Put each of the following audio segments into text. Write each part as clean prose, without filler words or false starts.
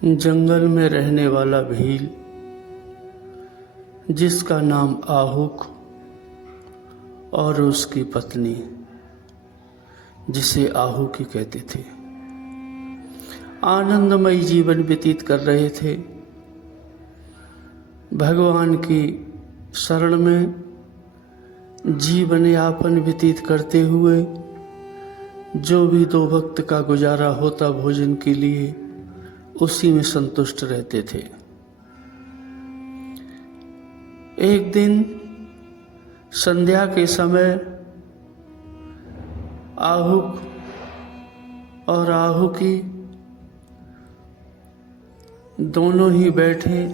जंगल में रहने वाला भील, जिसका नाम आहुक और उसकी पत्नी, जिसे आहुकी कहते थे, आनंदमयी जीवन व्यतीत कर रहे थे। भगवान की शरण में जीवन यापन व्यतीत करते हुए जो भी दो वक्त का गुजारा होता भोजन के लिए, उसी में संतुष्ट रहते थे। एक दिन संध्या के समय आहुक और आहुकी दोनों ही बैठे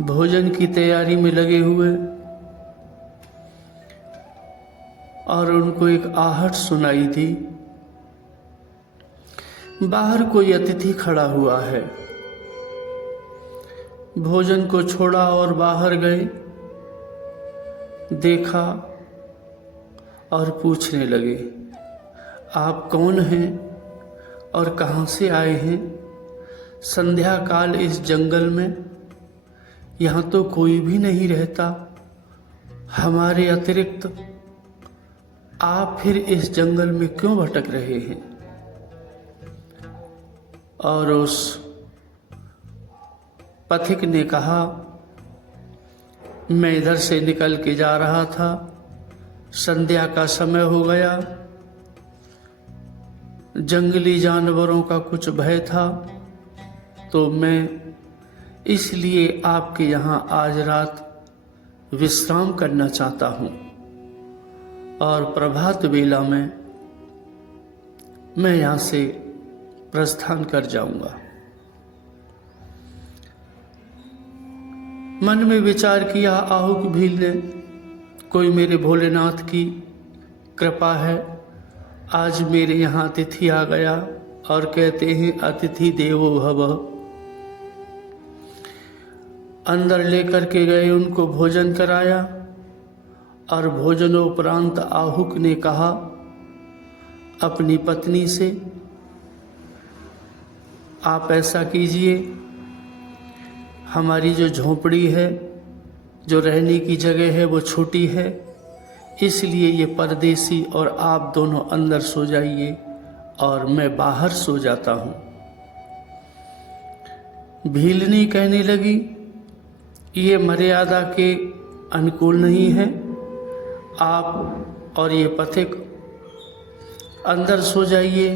भोजन की तैयारी में लगे हुए, और उनको एक आहट सुनाई दी। बाहर कोई अतिथि खड़ा हुआ है। भोजन को छोड़ा और बाहर गए, देखा और पूछने लगे, आप कौन हैं और कहाँ से आए हैं? संध्या काल इस जंगल में, यहाँ तो कोई भी नहीं रहता। हमारे अतिरिक्त आप फिर इस जंगल में क्यों भटक रहे हैं? और उस पथिक ने कहा, मैं इधर से निकल के जा रहा था, संध्या का समय हो गया, जंगली जानवरों का कुछ भय था, तो मैं इसलिए आपके यहाँ आज रात विश्राम करना चाहता हूँ, और प्रभात वेला में मैं यहाँ से प्रस्थान कर जाऊंगा। मन में विचार किया आहुक भील ने, कोई मेरे भोलेनाथ की कृपा है, आज मेरे यहाँ अतिथि आ गया, और कहते हैं अतिथि देवो भव। अंदर लेकर के गए, उनको भोजन कराया, और भोजनोपरांत आहुक ने कहा अपनी पत्नी से, आप ऐसा कीजिए, हमारी जो झोंपड़ी है, जो रहने की जगह है, वो छोटी है, इसलिए ये परदेसी और आप दोनों अंदर सो जाइए और मैं बाहर सो जाता हूँ। भीलनी कहने लगी, ये मर्यादा के अनुकूल नहीं है। आप और ये पथिक अंदर सो जाइए,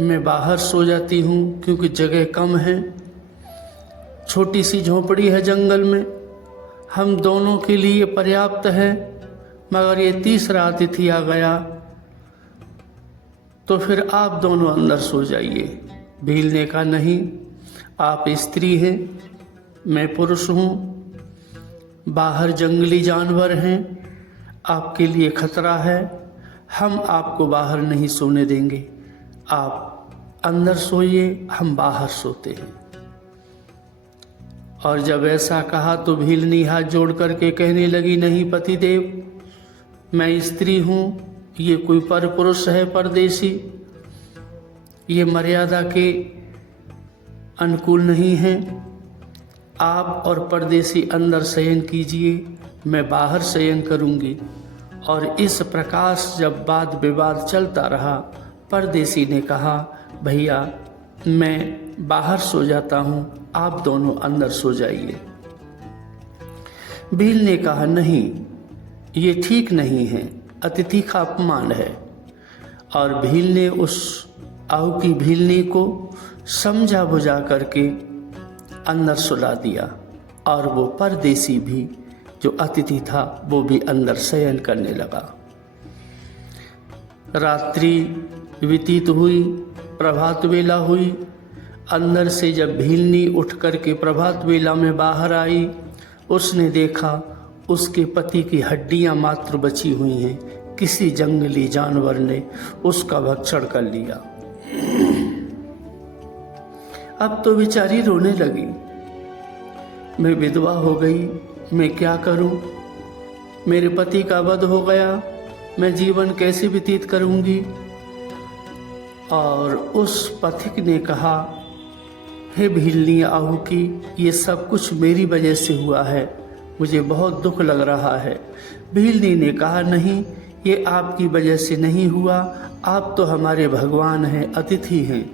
मैं बाहर सो जाती हूँ, क्योंकि जगह कम है, छोटी सी झोंपड़ी है जंगल में, हम दोनों के लिए पर्याप्त है। मगर ये तीसरा अतिथि आ गया, तो फिर आप दोनों अंदर सो जाइए। भील ने कहा, नहीं, आप स्त्री हैं, मैं पुरुष हूँ, बाहर जंगली जानवर हैं, आपके लिए खतरा है, हम आपको बाहर नहीं सोने देंगे, आप अंदर सोइए, हम बाहर सोते हैं। और जब ऐसा कहा तो भीलनी हाथ जोड़ करके कहने लगी, नहीं पतिदेव, मैं स्त्री हूँ, ये कोई पर पुरुष है परदेसी, ये मर्यादा के अनुकूल नहीं है। आप और परदेसी अंदर शयन कीजिए, मैं बाहर शयन करूँगी। और इस प्रकार जब वाद विवाद चलता रहा, परदेसी ने कहा, भैया मैं बाहर सो जाता हूँ, आप दोनों अंदर सो जाइए। भील ने कहा, नहीं, ये ठीक नहीं है, अतिथि का अपमान है। और भील ने उस आहुकी भीलनी को समझा बुझा करके अंदर सुला दिया, और वो परदेसी भी जो अतिथि था वो भी अंदर शयन करने लगा। रात्रि व्यतीत हुई, प्रभात वेला हुई। अंदर से जब भीलनी उठ करके प्रभात वेला में बाहर आई, उसने देखा उसके पति की हड्डियां मात्र बची हुई हैं, किसी जंगली जानवर ने उसका भक्षण कर लिया। अब तो बेचारी रोने लगी, मैं विधवा हो गई, मैं क्या करूं? मेरे पति का वध हो गया, मैं जीवन कैसे व्यतीत करूंगी? और उस पथिक ने कहा, हे भीलनी आहू की, ये सब कुछ मेरी वजह से हुआ है, मुझे बहुत दुख लग रहा है। भीलनी ने कहा, नहीं, ये आपकी वजह से नहीं हुआ, आप तो हमारे भगवान हैं, अतिथि हैं।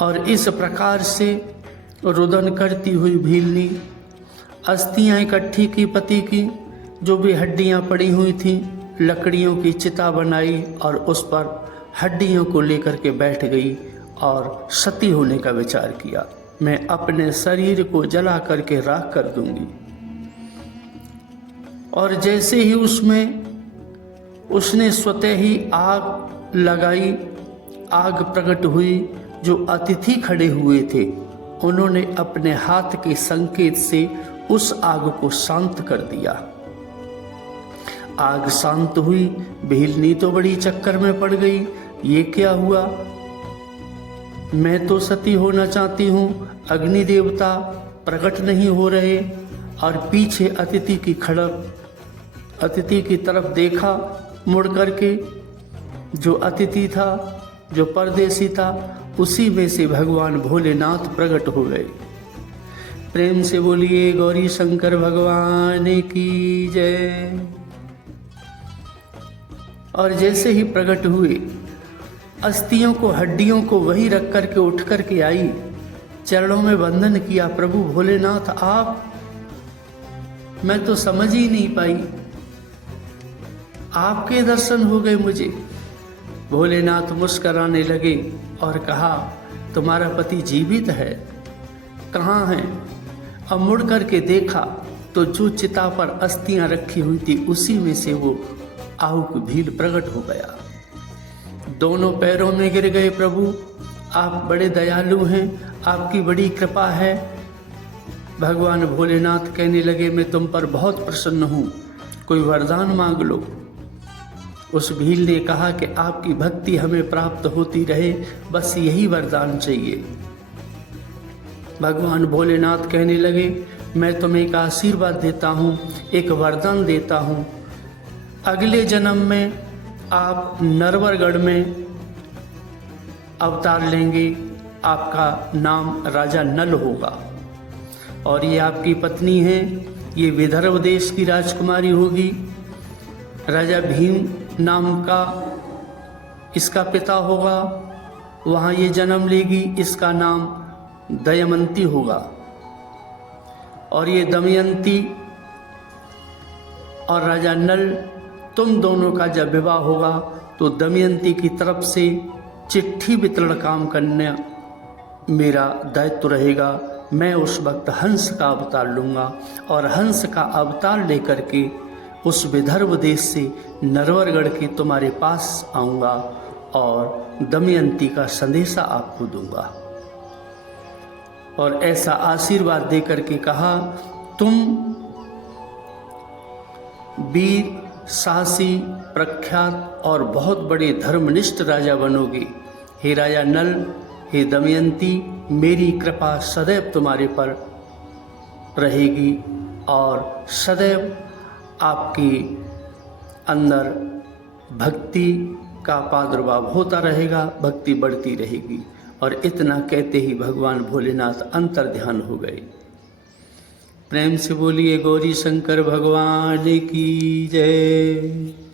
और इस प्रकार से रुदन करती हुई भीलनी अस्थियां इकट्ठी की पति की, जो भी हड्डियां पड़ी हुई थीं, लकड़ियों की चिता बनाई और उस पर हड्डियों को लेकर के बैठ गई और सती होने का विचार किया। मैं अपने शरीर को जला करके राख कर दूंगी। और जैसे ही उसने स्वतः ही आग लगाई, आग प्रकट हुई। जो अतिथि खड़े हुए थे उन्होंने अपने हाथ के संकेत से उस आग को शांत कर दिया। आग शांत हुई। भीलनी तो बड़ी चक्कर में पड़ गई, ये क्या हुआ? मैं तो सती होना चाहती हूँ, अग्नि देवता प्रकट नहीं हो रहे। और पीछे अतिथि की तरफ देखा मुड़ करके। जो अतिथि था, जो परदेसी था, उसी में से भगवान भोलेनाथ प्रकट हो गए। प्रेम से बोलिए गौरी शंकर भगवान की जय। और जैसे ही प्रकट हुए, अस्थियों को, हड्डियों को वहीं रख करके उठ करके आई, चरणों में वंदन किया। प्रभु भोलेनाथ आप, मैं तो समझ ही नहीं पाई, आपके दर्शन हो गए मुझे। भोलेनाथ मुस्कराने लगे और कहा, तुम्हारा पति जीवित है? कहाँ है? अब मुड़ करके देखा तो जो चिता पर अस्थियां रखी हुई थी उसी में से वो आहुक भील प्रकट हो गया। दोनों पैरों में गिर गए। प्रभु आप बड़े दयालु हैं, आपकी बड़ी कृपा है। भगवान भोलेनाथ कहने लगे, मैं तुम पर बहुत प्रसन्न हूँ, कोई वरदान मांग लो। उस भील ने कहा कि आपकी भक्ति हमें प्राप्त होती रहे, बस यही वरदान चाहिए। भगवान भोलेनाथ कहने लगे, मैं तुम्हें एक आशीर्वाद देता हूँ, एक वरदान देता हूँ। अगले जन्म में आप नरवरगढ़ में अवतार लेंगे, आपका नाम राजा नल होगा। और ये आपकी पत्नी है, ये विदर्भ देश की राजकुमारी होगी। राजा भीम नाम का इसका पिता होगा, वहाँ ये जन्म लेगी, इसका नाम दमयंती होगा। और ये दमयंती और राजा नल, तुम दोनों का जब विवाह होगा तो दमयंती की तरफ से चिट्ठी वितरण काम करना मेरा दायित्व रहेगा। मैं उस वक्त हंस का अवतार लूँगा और हंस का अवतार लेकर के उस विदर्भ देश से नरवरगढ़ के तुम्हारे पास आऊँगा और दमयंती का संदेशा आपको दूंगा। और ऐसा आशीर्वाद देकर के कहा, तुम वीर, साहसी, प्रख्यात और बहुत बड़े धर्मनिष्ठ राजा बनोगे। हे राजा नल, हे दमयंती, मेरी कृपा सदैव तुम्हारे पर रहेगी और सदैव आपके अंदर भक्ति का प्रादुर्भाव होता रहेगा, भक्ति बढ़ती रहेगी। और इतना कहते ही भगवान भोलेनाथ अंतर ध्यान हो गए। प्रेम से बोलिए गौरी शंकर भगवान की जय।